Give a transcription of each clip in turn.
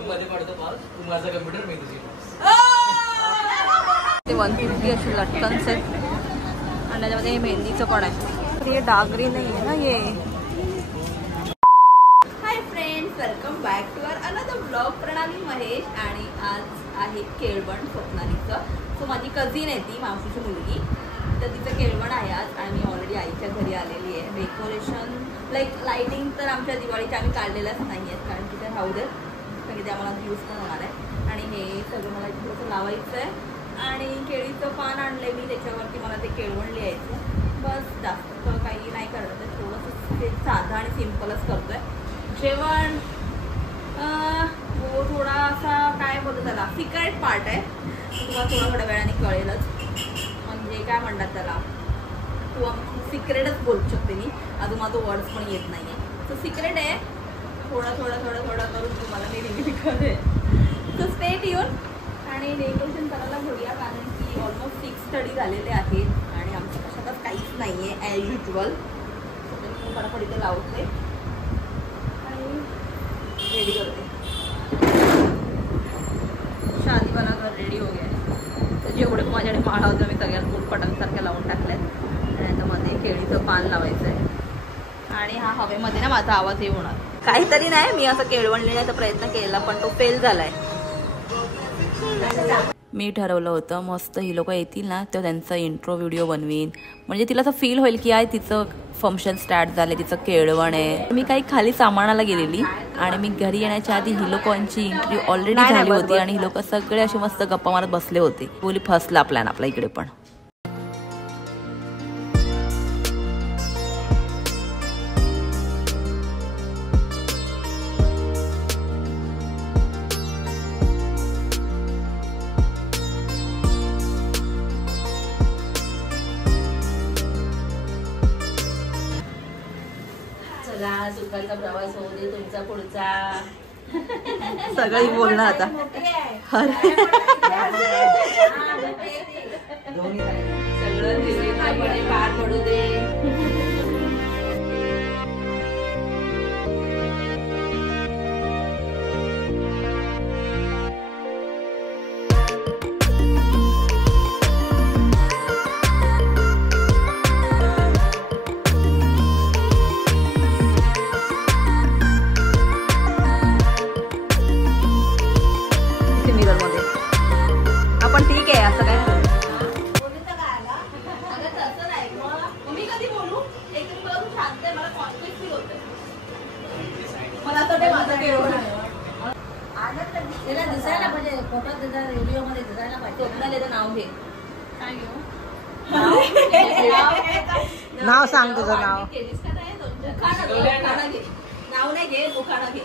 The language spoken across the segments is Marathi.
मध्ये पडतो पाऊस, तू माझा कम्प्युटर मी तुझी. ते 150 असे लटकन्स आहेत आणि त्याच्यामध्ये मेहंदीचं पण आहे. हे डागरी नाही आहे ना ये. Hi friends, welcome back to our another blog. Pranali Mahesh आणि आज आहे केळवण स्वप्नालीचं. सो माझी कझिन आहे ती, मावशीची मुलगी, तर तिचं केळवण आहे आज आणि मी ऑलरेडी आईच्या घरी आलेली आहे. डेकोरेशन लाईक लाईटिंग तर आमच्या दिवाळीच्या आम्ही काढलेल्याच नाही आहेत, कारण तिथे राहू देत, कारण की ते आम्हाला यूज पण होणार आहे. आणि हे सगळं मला थोडंसं लावायचं आहे आणि केळीचं पान आणलं मी, त्याच्यावरती मला ते केळवण लिहायचं. बस जास्त काही नाही करत आहे, थोडंसं ते साधं आणि सिम्पलच करतो आहे. जेवण थोडा असा काय बोलतो त्याला सिक्रेट पार्ट आहे, तुम्हाला थोड्या वेळाने कळेलच. म्हणजे काय म्हणतात त्याला, तू सिक्रेटच बोलू शकते मी, अजून माझा वर्ड्स पण येत नाही आहे. सो सिक्रेट आहे, थोडं करून तुम्हाला मी रिव्ह्यू करेन. So stay tune. आणि डेकोरेशन करायला घेऊया, कारण की ऑलमोस्ट 6 स्टडी झालेले आहेत आणि आमच्या कशातच काहीच नाही आहे ॲज युजल. फटाफट इथे लावते आणि रेडी करते. शादीवाला घर रेडी हो गया. तर जेवढे माझ्याकडे माळा होतं मी सगळ्यात फुलपटांसारख्या लावून टाकल्यात आणि त्याच्यामध्ये केळीचं पान लावायचं आहे. आणि हा हवेमध्ये ना माझा आवाज हे होणार काहीतरी नाही. मी असं केळवण लिहिण्याचा प्रयत्न केला पण तो फेल झालाय. मी ठरवलं होतं मस्त ही लोक येतील ना तेव्हा त्यांचा इंट्रो व्हिडिओ बनवीन, म्हणजे तिला असं फील होईल की आहे तिचं फंक्शन स्टार्ट झालं, तिचं केळवण आहे. मी काही खाली सामानाला गेलेली आणि मी घरी येण्याच्या आधी ही लोकांची एंट्री ऑलरेडी झाली होती आणि ही लोक सगळे असे मस्त गप्पा मारत बसले होते. बोली फसला प्लॅन आपला इकडे पण. सुखाचा प्रवास होऊ दे तुमचा पुढचा. सगळी बोलणार आता. सगळं निर्विघ्नपणे पार पडू दे. आपण ठीक आहे असं काय दिसायला पाहिजे फोटोत, व्हिडिओ मध्ये दिसायला पाहिजे. स्वप्नालीचं नाव घे. काय घेऊ नाव सांग तुझं नाव. नाव नाही घे, दुखाणं घे.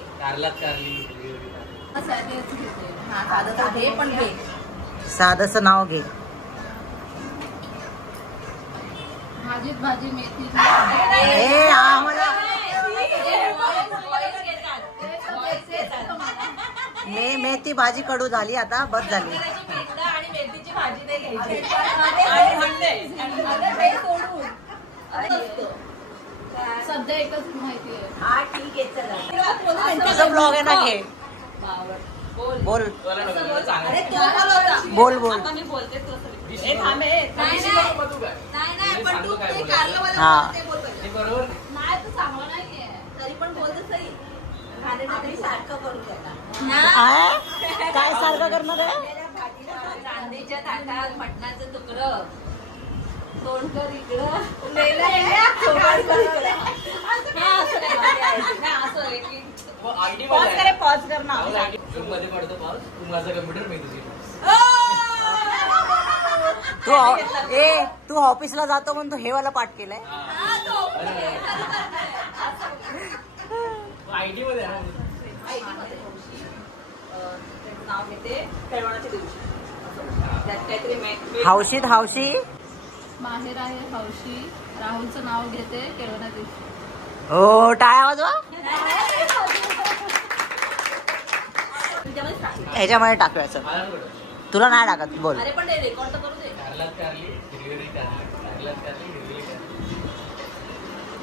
घे पण घे, साधंसं नाव घे. भाजीत भाजी मेथी. मेथी भाजी कडू झाली आता, बस झाली. आणि मेथीची भाजी नाही घ्यायची. सध्या एकच माहिती आहे. हा ठीक आहे, चला ब्लॉग आहे ना, घे बोल बोल बोल बोल. मी बोलते तरी पण बोलते सही. काय सारखं करणार आहे. चांदीच्या ताटात मटणाचं तुकडं, तोंडकर इकडं. पॉज कर ना. मध्ये पडतो पाऊस, तू माझा कम्प्युटर मी तुझी. तू ऑफिसला जातो म्हणून तू हे वाला पाठ केलाय. आयटी मध्ये नाव घेते केळवणाच्या दिवशी. हौशीत हौशी माहेर आहे हौशी. राहुलचं नाव घेते केळवणाच्या दिवशी. हो टाळ्या वाजवा. ह्याच्यामध्ये टाकूयाचं. तुला नाही टाकत, बोल. अरे पण रेकॉर्ड तर करू दे.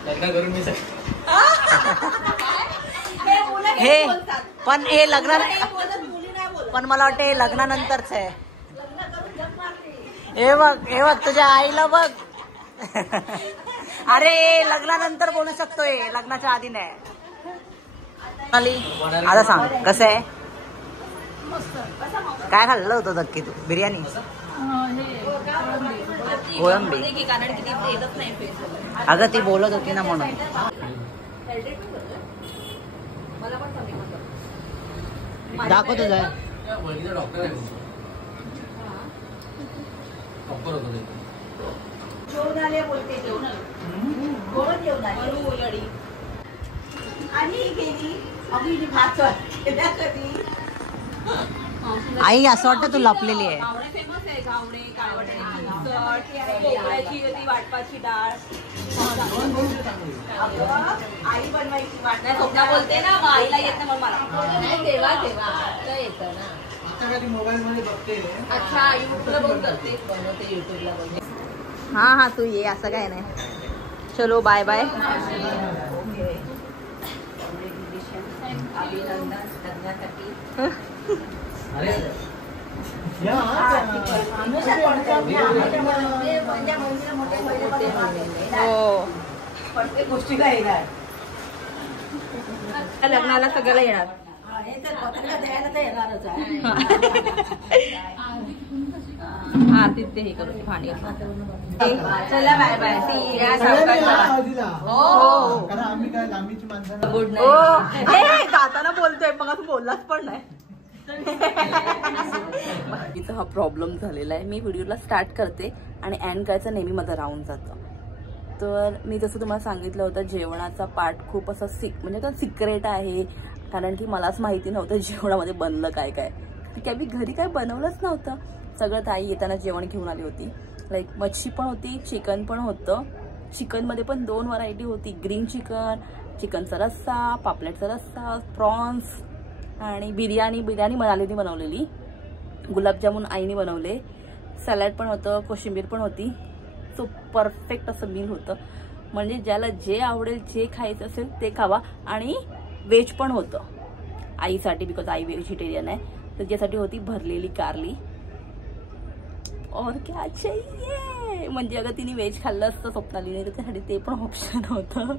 लग्न करून मी हे पण हे लग्न पण मला वाटतं हे लग्नानंतरच आहे. हे बघ तुझ्या आईला बघ. अरे लग्नानंतर बोलू शकतोय, लग्नाच्या आधी नाही. आता सांग कसं आहे, काय खाल्लं होतं नक्की तू? बिर्याणी, कोळंबी. अगं ती बोलत होती ना म्हणून. दाखव तुझं. डॉक्टर आहे, डॉक्टर होतो. जेवण आले बोलते, जेवण आले आणि गेली भात कधी. आई असं वाटतं तू लपलेली आहे. घावणे फेमस आहे, घावणे, काळवटाची खोबऱ्याची होती, वाटपाची डाळ. आई बनवायची वाट नाही. स्वप्ना बोलते ना, मग आईला येत नाही मला. तेव्हा येतं ना. मोबाईल मध्ये बघते. अच्छा, युट्यूबला बघून करते, बनवते युट्यूबला बघून. हा तू ये, असं काय नाही. चलो बाय बाय. प्रत्येक गोष्टी काय येणार, लग्नाला सगळ्याला येणार. हा तिथे हे करू पाणी. चला बाय बाय. Good night. जाताना बोलतोय, मग तू बोललाच पण नाही. बाकीचा हा प्रॉब्लेम झालेला आहे. मी व्हिडिओला स्टार्ट करते आणि एंड करायचं नेहमी माझं राहून जातं. तर मी जसं तुम्हाला सांगितलं होतं, जेवणाचा पार्ट खूप असा म्हणजे तो सिक्रेट आहे, कारण की मलाच माहिती नव्हतं जेवणामध्ये बनलं काय काय. की मी घरी काय बनवलंच नव्हतं. सगळं ताई येताना जेवण घेऊन आली होती. लाईक मच्छी पण होती, चिकन पण होतं. चिकनमध्ये पण 2 व्हरायटी होती, ग्रीन चिकन, चिकनचा रस्सा, पापलेटचा रस्सा, प्रॉन्स आणि बिर्याणी मनालीने बनवलेली, गुलाबजामुन आईने बनवले, सॅलड पण होतं, कोशिंबीर पण होती. सो परफेक्ट असं मील होतं. म्हणजे ज्याला जे आवडेल, जे खायचं असेल ते खावा. आणि व्हेज पण होतं आईसाठी, बिकॉज आई व्हेजिटेरियन आहे. तर ज्यासाठी होती भरलेली कारली. और क्या चाहिए, म्हणजे अगर तिने व्हेज खाल्लं असतं स्वप्नालीने तर त्यासाठी ते पण ऑप्शन होतं.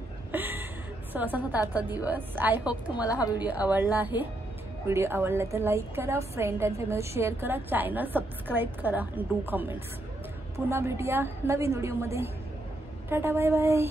सो असा होता आजचा दिवस. आय होप तुम्हाला हा व्हिडिओ आवडला आहे. व्हिडिओ आवडला तर लाईक करा, फ्रेंड अँड फॅमिली शेअर करा, चॅनल सबस्क्राईब करा, डू कमेंट्स. पुन्हा भेटूया नवीन व्हिडिओमध्ये. टाटा बाय बाय.